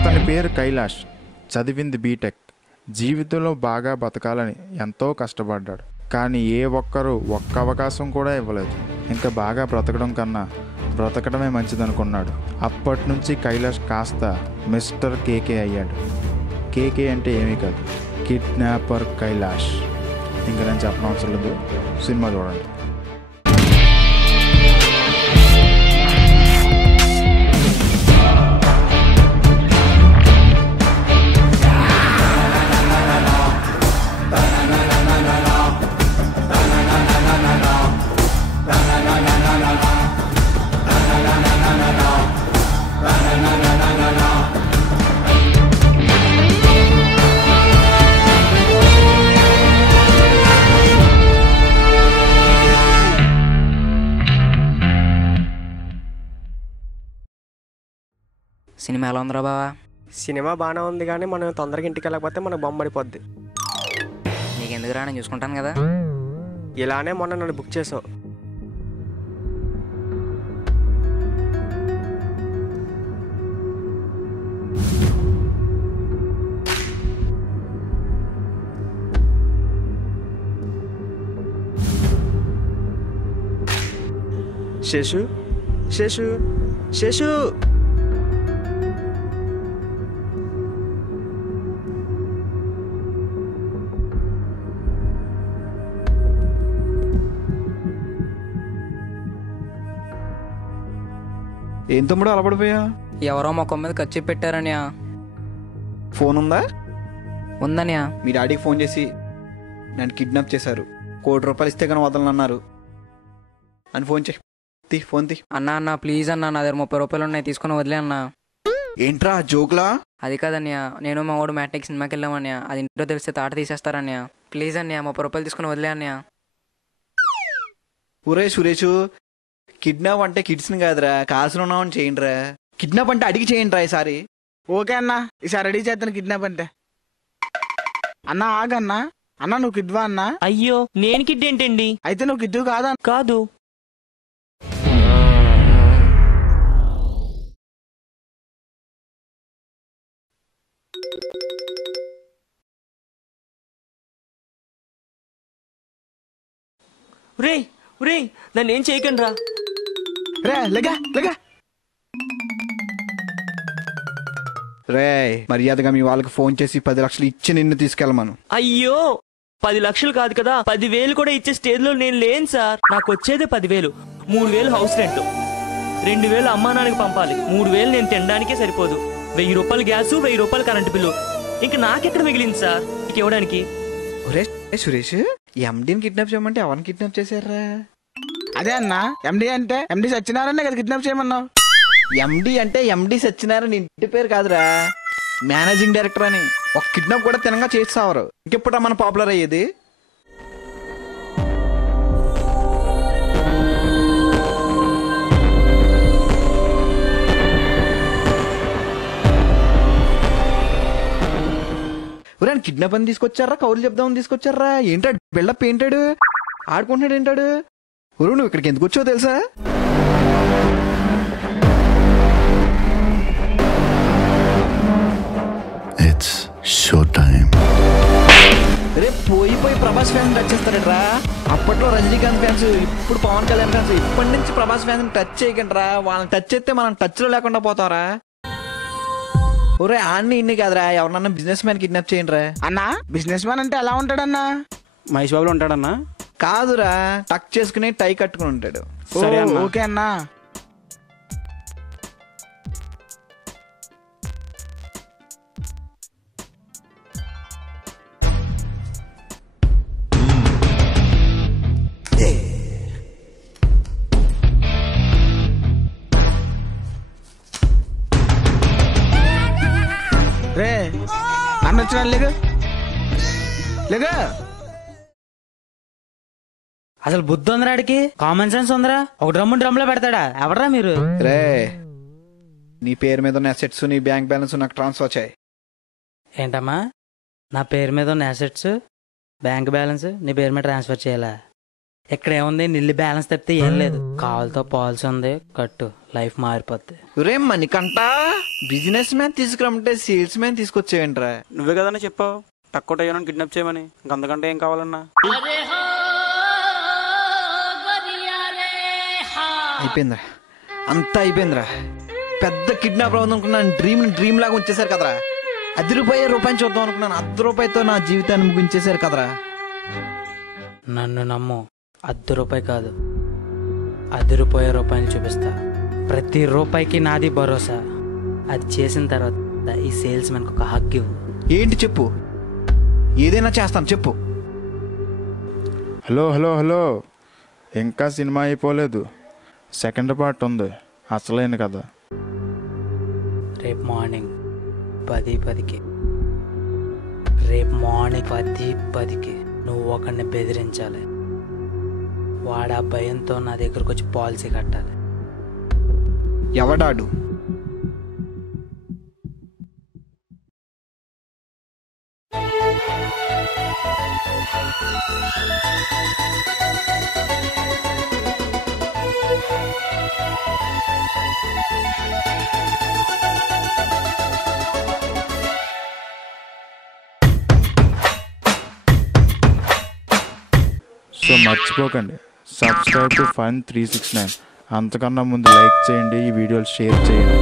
ఇతని పేరు కైలాష్. చదివింది బీటెక్. జీవితంలో బాగా బతకాలని ఎంతో కష్టపడ్డాడు. కానీ ఏ ఒక్కరూ ఒక్క అవకాశం కూడా ఇవ్వలేదు. ఇంకా బాగా బ్రతకడం కన్నా బ్రతకడమే మంచిదనుకున్నాడు. అప్పటి నుంచి కైలాష్ కాస్త మిస్టర్ కేకే అయ్యాడు. కేకే అంటే ఏమీ కాదు, కిడ్నాపర్ కైలాష్. ఇంకా నేను చెప్పనవసరం లేదు, సినిమా చూడండి. సినిమా ఎలా ఉందిరా బావా? సినిమా బాగానే ఉంది, కానీ మనం తొందరగా ఇంటికి వెళ్ళకపోతే మనకు బొమ్మ పడిపోద్ది. నీకెందుకురా, నేను చూసుకుంటాను కదా. ఇలానే మొన్న నన్ను బుక్ చేసావు. శేషు శేషు శేషు ఏం తమ్ముడు అలా పడిపోయా? ఎవరో మొక్కం మీద ఖర్చు పెట్టారనియా. ఫోన్ ఉందా? ఉందనియా. మీ డాడీకి ఫోన్ చేసి నన్ను కిడ్నాప్ చేశారు, ₹1,00,00,000 ఇస్తే కానీ వదలనన్నారు అని ఫోన్ చేయి. ఫోన్ తీ. అన్నా ప్లీజ్ అన్నా, నా దగ్గర ₹30 ఉన్నాయి, తీసుకుని వదిలే అన్నా. ఏంట్రా జోక్లా? అది కాదన్యా, నేను మా వాడు మ్యాట్నిక్ సినిమాకి వెళ్ళామన్యా. అది ఇంట్లో తెలిస్తే తాట తీసేస్తారన్యా. ప్లీజ్ అన్యా, ₹30 తీసుకుని వదిలే అన్యా. ఒరే సురేషు, కిడ్నాప్ అంటే కిడ్స్ని కాదురా, కాసులు ఉన్నామని చేయండిరా. కిడ్నాప్ అంటే అడిగి చేయండి రా ఈసారి. ఓకే అన్నా, ఈసారి రెడీ చేస్తాను కిడ్నాప్ అంటే. అన్నా ఆగన్నా. అన్నా నువ్వు కిడ్వా అన్నా? అయ్యో, నేను కిడ్ ఏంటండి? అయితే నువ్వు కిడ్డు కాదా? కాదు. రే నన్ను ఏం చేయకండి రా. రే లెగా లెగా. రే మర్యాదగా మీ వాళ్ళకి ఫోన్ చేసి 10 లక్షలు ఇచ్చి నిన్ను తీసుకెళ్ళమను. అయ్యో, 10 లక్షలు కాదు కదా, 10,000 కూడా ఇచ్చే స్టేజ్ లో నేను లేను సార్. నాకు వచ్చేదే 10,000. 3,000 హౌస్ రెంట్, 2,000 అమ్మా నాన్నకి పంపాలి, 3,000 నేను తినడానికే సరిపోదు, ₹1,000 గ్యాసు, ₹1,000 కరెంటు బిల్లు. ఇంకా నాకెక్కడ మిగిలింది సార్ ఇక ఇవ్వడానికి? ఒరే సురేష్, ఎండీని కిడ్నాప్ చేయమంటే ఎవరిని కిడ్నాప్ చేశారా? అదే అన్నా, ఎండి అంటే ఎండి సత్యనారాయణ కదా కిడ్నాప్ చేయమన్నావు. ఎండి అంటే ఎండి సత్యనారాయణ ఇంటి పేరు కాదురా, మేనేజింగ్ డైరెక్టర్ అని. ఒక కిడ్నాప్ కూడా తినంగా చేస్తావారు. ఇంకెప్పుడా మన పాపులర్ అయ్యేది? కిడ్నాప్ అని తీసుకొచ్చారా, కౌలు చెప్దామని తీసుకొచ్చారా? ఏంటాడు బిల్డప్? ఏంటాడు ఆడుకుంటున్నాడు? ఏంటాడు? నువ్వు ఇక్కడికి ఎందుకు వచ్చావు తెలుసా? It's show time. రేపు పోయి ప్రభాస్ ఫ్యాన్స్ టచ్ చేస్తారట్రా. అప్పట్లో రజనీకాంత్ ఫ్యాన్స్, ఇప్పుడు పవన్ కళ్యాణ్ ఫ్యాన్స్. ఇప్పటి నుంచి ప్రభాస్ ఫ్యాన్స్ టచ్ చేయకండి రా. వాళ్ళని టచ్ చేస్తే మనం టచ్ లో లేకుండా పోతారా? ఒరే ఆన్ని ఇన్ని కాదురా, ఎవరన్నా బిజినెస్ మ్యాన్ కిడ్నాప్ చేయండి రా. అన్నా బిజినెస్ మ్యాన్ అంటే ఎలా ఉంటాడన్నా? మహేష్ బాబులో ఉంటాడన్నా? కాదురా, టక్ చేసుకుని టై కట్టుకుని ఉంటాడు. సరే ఓకే అన్నా. రే అన్న వచ్చిన లేగా లేగా. అసలు బుద్ధి ఉందిరా ఆడికి, కామన్ సెన్స్ ఉందిరా. ఒక డ్రమ్లో పెడతాడా? ఎవడరా మీరు? రే నీ పేరు మీద ఉన్న అసెట్స్, నీ బ్యాంక్ బ్యాలెన్స్ నాకు ట్రాన్స్ఫర్ చేయి. ఏంటమ్మా? నా పేరు మీద ఉన్న అసెట్స్, బ్యాంక్ బ్యాలెన్స్ నీ పేరు మీద ట్రాన్స్ఫర్ చేయాలా? ఇక్కడ ఏముంది, నిల్లి బ్యాలెన్స్ తప్పితే ఏం లేదు. కావాలతో పాలసీ ఉంది, కట్టు లైఫ్ మారిపోద్ది. రే మణికంట, బిజినెస్ మ్యాన్ తీసుకురమ్మంటే సేల్స్ మ్యాన్ తీసుకొచ్చేయంట్రా. నువ్వే కదన్నా చెప్పావు టక్కోట అయ్యాను కిడ్నాప్ చేయమని, ఇంకంతకంటే ఏం కావాలన్నా? అయిపోయిందిరా, అంతా అయిపోయిందిరా. పెద్ద కిడ్నాప్ అవుతుంది అనుకున్నాను, డ్రీమ్ లాగా ఉంచేశారు కదరా. ₹10 చూద్దాం అనుకున్నాను, ₹10 నా జీవితాన్ని ముగించేశారు కదరా. నన్ను నమ్ము, ₹10 కాదు, అదిరిపోయే రూపాయలు చూపిస్తా. ప్రతి రూపాయికి నాది భరోసా. అది చేసిన తర్వాత ఈ సేల్స్ మ్యాన్కి ఒక హగ్ ఇవ్వు. ఏంటి చెప్పు, ఏదైనా చేస్తాను చెప్పు. హలో హలో హలో, ఇంకా సినిమా అయిపోలేదు, సెకండ్ పార్ట్ ఉంది, అసలైన కదా. రేపు మార్నింగ్ 10:10కి, రేపు మార్నింగ్ 10:10కి నువ్వు ఒకరిని బెదిరించాలి. వాడు ఆ భయంతో నా దగ్గరకు వచ్చి పాలసీ కట్టాలి. ఎవడాడు? సో మర్చిపోకండి, సబ్స్క్రైబ్ టు Fun369. అంతకన్నా ముందు లైక్ చేయండి, ఈ వీడియోలు షేర్ చేయండి.